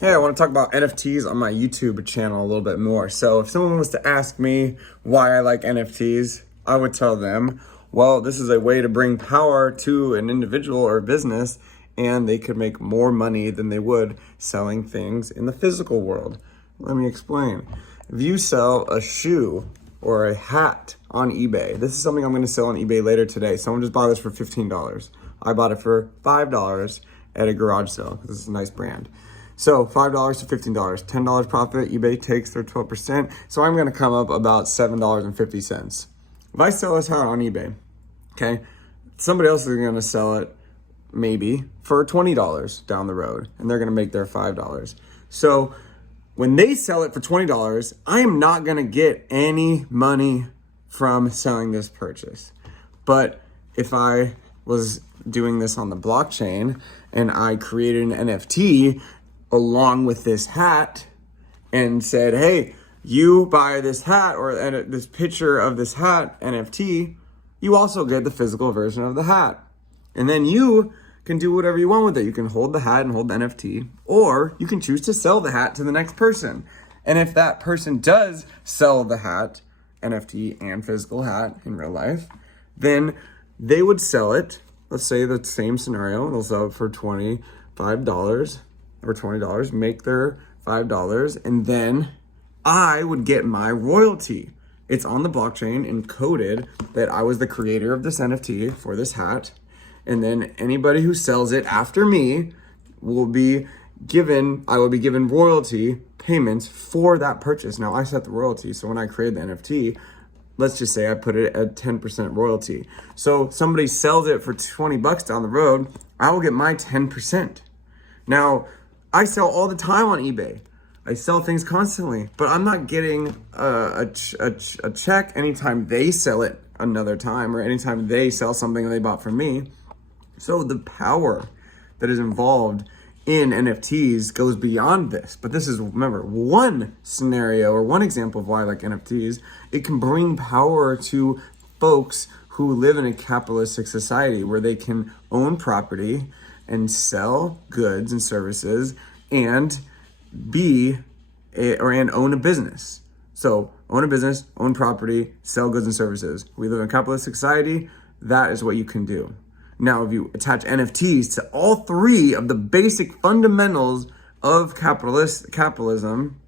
Hey, I want to talk about NFTs on my YouTube channel a little bit more. So if someone was to ask me why I like NFTs, I would tell them, well, this is a way to bring power to an individual or business, and they could make more money than they would selling things in the physical world. Let me explain. If you sell a shoe or a hat on eBay, this is something I'm going to sell on eBay later today. Someone just bought this for $15. I bought it for $5 at a garage sale because this is a nice brand. So $5 to $15, $10 profit, eBay takes their 12%. So I'm gonna come up about $7.50. If I sell this hat on eBay, okay, somebody else is gonna sell it maybe for $20 down the road, and they're gonna make their $5. So when they sell it for $20, I am not gonna get any money from selling this purchase. But if I was doing this on the blockchain and I created an NFT along with this hat and said, hey, you buy this hat or this picture of this hat NFT, you also get the physical version of the hat. And then you can do whatever you want with it. You can hold the hat and hold the NFT, or you can choose to sell the hat to the next person. And if that person does sell the hat, NFT and physical hat in real life, then they would sell it. Let's say the same scenario, they'll sell it for $25 or $20, make their $5, and then I would get my royalty. It's on the blockchain encoded that I was the creator of this NFT for this hat, and then anybody who sells it after me will be given, I will be given royalty payments for that purchase. Now I set the royalty, so when I create the NFT, let's just say I put it at 10% royalty. So somebody sells it for $20 down the road, I will get my 10%. Now, I sell all the time on eBay. I sell things constantly, but I'm not getting a check anytime they sell it another time or anytime they sell something they bought from me. So the power that is involved in NFTs goes beyond this. But this is, remember, one scenario or one example of why I like NFTs. It can bring power to folks who live in a capitalistic society where they can own property and sell goods and services and own a business. So own a business, own property, sell goods and services. We live in a capitalistic society. That is what you can do. Now, if you attach NFTs to all three of the basic fundamentals of capitalism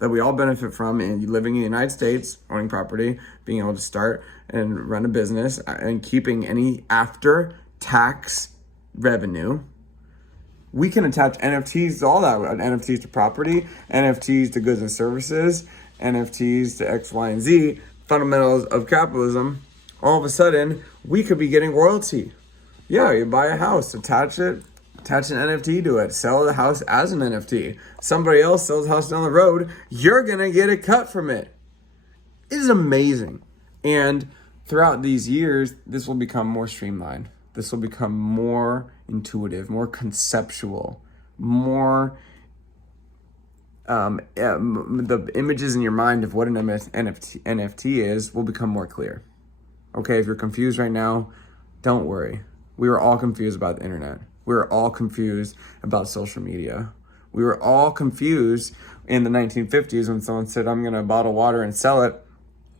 that we all benefit from, and living in the United States, owning property, being able to start and run a business, and keeping any after tax revenue, we can attach NFTs to all that. NFTs to property, NFTs to goods and services, NFTs to X, Y, and Z, fundamentals of capitalism. All of a sudden, we could be getting royalty. Yeah, you buy a house, attach an NFT to it, sell the house as an NFT. Somebody else sells a house down the road, you're gonna get a cut from it. It is amazing. And throughout these years, this will become more streamlined. This will become more intuitive, more conceptual, more the images in your mind of what an NFT is will become more clear. Okay, if you're confused right now, don't worry. We were all confused about the internet. We were all confused about social media. We were all confused in the 1950s when someone said, I'm gonna bottle water and sell it.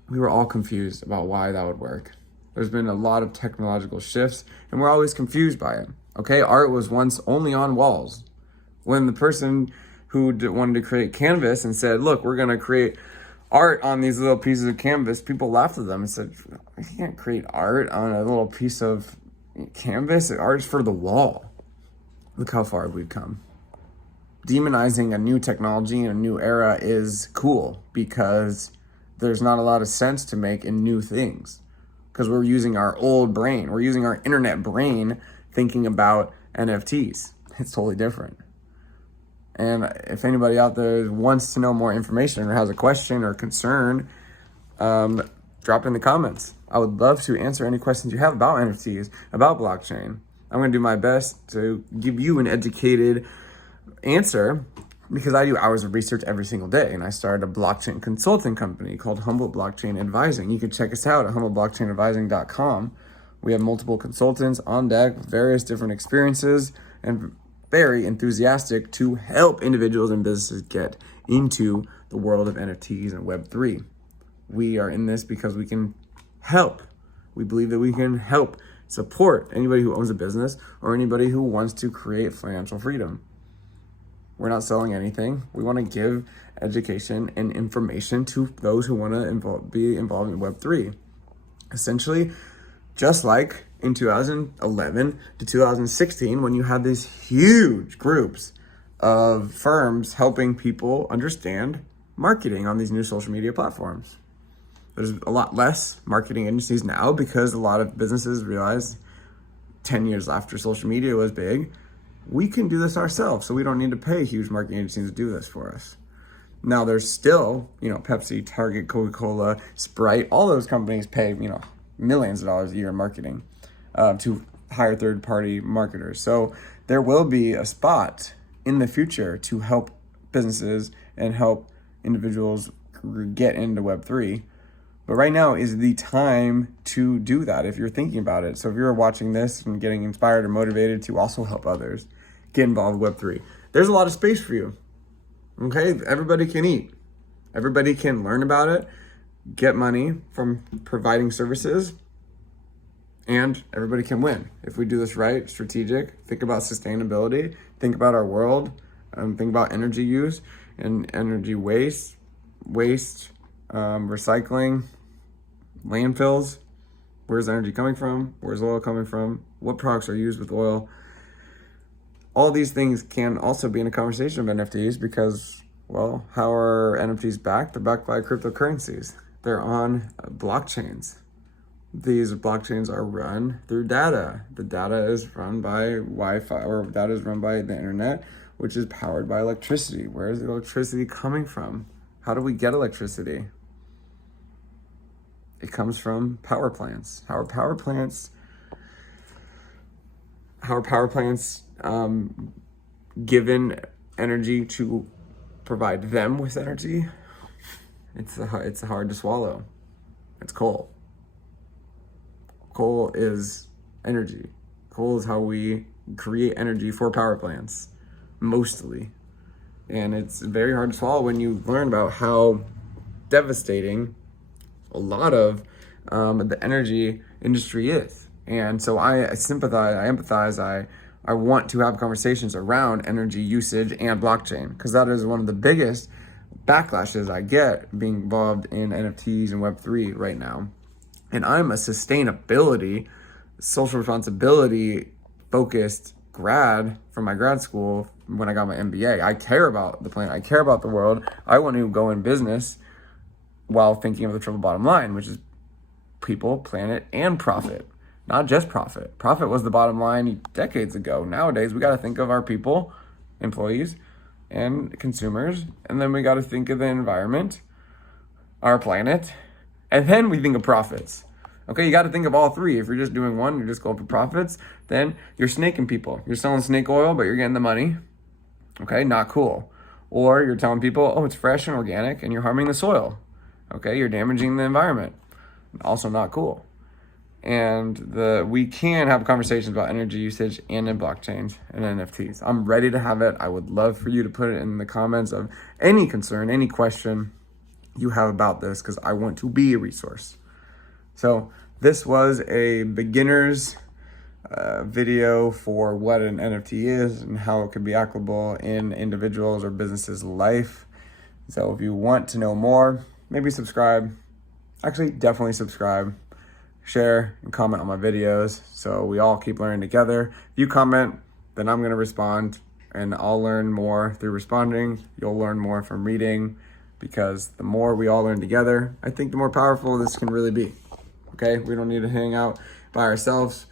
We were all confused about why that would work. There's been a lot of technological shifts, and we're always confused by it. Okay, art was once only on walls. When the person who wanted to create canvas and said, look, we're gonna create art on these little pieces of canvas, people laughed at them and said, you can't create art on a little piece of canvas. Art's for the wall. Look how far we've come. Demonizing a new technology and a new era is cool because there's not a lot of sense to make in new things. Because we're using our old brain. We're using our internet brain thinking about NFTs. It's totally different. And if anybody out there wants to know more information or has a question or concern, drop in the comments. I would love to answer any questions you have about NFTs, about blockchain. I'm going to do my best to give you an educated answer because I do hours of research every single day, and I started a blockchain consulting company called Humble Blockchain Advising. You can check us out at humbleblockchainadvising.com. We have multiple consultants on deck with various different experiences and very enthusiastic to help individuals and businesses get into the world of NFTs and Web3. We are in this because we can help. We believe that we can help support anybody who owns a business or anybody who wants to create financial freedom. We're not selling anything. We want to give education and information to those who want to be involved in Web3. Essentially, just like in 2011 to 2016, when you had these huge groups of firms helping people understand marketing on these new social media platforms. There's a lot less marketing agencies now because a lot of businesses realized 10 years after social media was big, we can do this ourselves. So we don't need to pay huge marketing agencies to do this for us. Now there's still, Pepsi, Target, Coca-Cola, Sprite, all those companies pay, millions of dollars a year in marketing to hire third-party marketers. So there will be a spot in the future to help businesses and help individuals get into Web3. But right now is the time to do that if you're thinking about it. So if you're watching this and getting inspired or motivated to also help others get involved with Web3, there's a lot of space for you. Okay, everybody can eat. Everybody can learn about it, get money from providing services, and everybody can win. If we do this right, strategic, think about sustainability, think about our world, think about energy use and energy waste, recycling, landfills. Where's energy coming from? Where's oil coming from? What products are used with oil? All these things can also be in a conversation of NFTs because, well, how are NFTs backed? They're backed by cryptocurrencies. They're on blockchains. These blockchains are run through data. The data is run by Wi-Fi, or data is run by the internet, which is powered by electricity. Where is the electricity coming from? How do we get electricity? It comes from power plants. How are power plants given energy to provide them with energy? It's hard to swallow. It's coal. Coal is energy. Coal is how we create energy for power plants, mostly. And it's very hard to swallow when you learn about how devastating a lot of the energy industry is. And so I sympathize, I empathize, I want to have conversations around energy usage and blockchain, because that is one of the biggest backlashes I get being involved in NFTs and Web3 right now. And I'm a sustainability, social responsibility focused grad from my grad school when I got my MBA. I care about the planet. I care about the world. I want to go in business while thinking of the triple bottom line, which is people, planet, and profit. Not just profit. Profit was the bottom line decades ago. Nowadays, we got to think of our people, employees, and consumers. And then we got to think of the environment, our planet, and then we think of profits. Okay, you got to think of all three. If you're just doing one, you're just going for profits, then you're snaking people. You're selling snake oil, but you're getting the money. Okay, not cool. Or you're telling people, oh, it's fresh and organic, and you're harming the soil. Okay, you're damaging the environment. Also not cool. And we can have conversations about energy usage and in blockchains and NFTs. I'm ready to have it. I would love for you to put it in the comments of any concern, any question you have about this, because I want to be a resource. So this was a beginner's video for what an NFT is and how it can be applicable in individuals or businesses' life. So if you want to know more, maybe subscribe. Actually, definitely subscribe, share, and comment on my videos so we all keep learning together. If you comment, then I'm going to respond, and I'll learn more through responding. You'll learn more from reading, because the more we all learn together, I think the more powerful this can really be. Okay? We don't need to hang out by ourselves.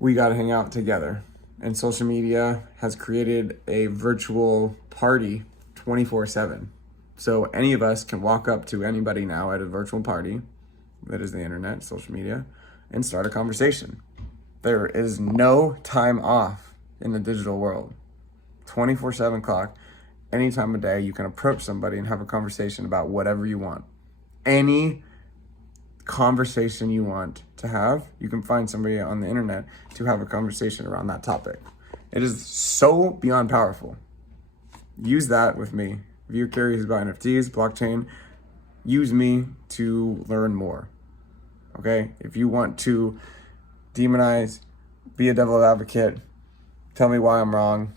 We got to hang out together. And social media has created a virtual party 24/7. So any of us can walk up to anybody now at a virtual party, that is the internet, social media, and start a conversation. There is no time off in the digital world. 24/7 clock, any time of day, you can approach somebody and have a conversation about whatever you want. Any conversation you want to have, you can find somebody on the internet to have a conversation around that topic. It is so beyond powerful. Use that with me. If you're curious about NFTs, blockchain, use me to learn more. Okay? If you want to demonize, be a devil's advocate, tell me why I'm wrong,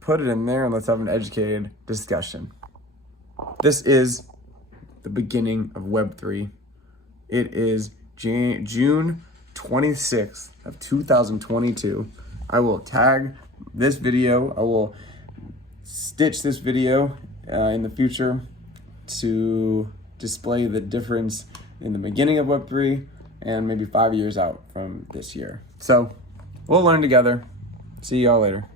put it in there and let's have an educated discussion. This is the beginning of Web3. It is June 26th of 2022. I will tag this video. I will stitch this video in the future to display the difference in the beginning of Web3 and maybe 5 years out from this year. So we'll learn together. See y'all later.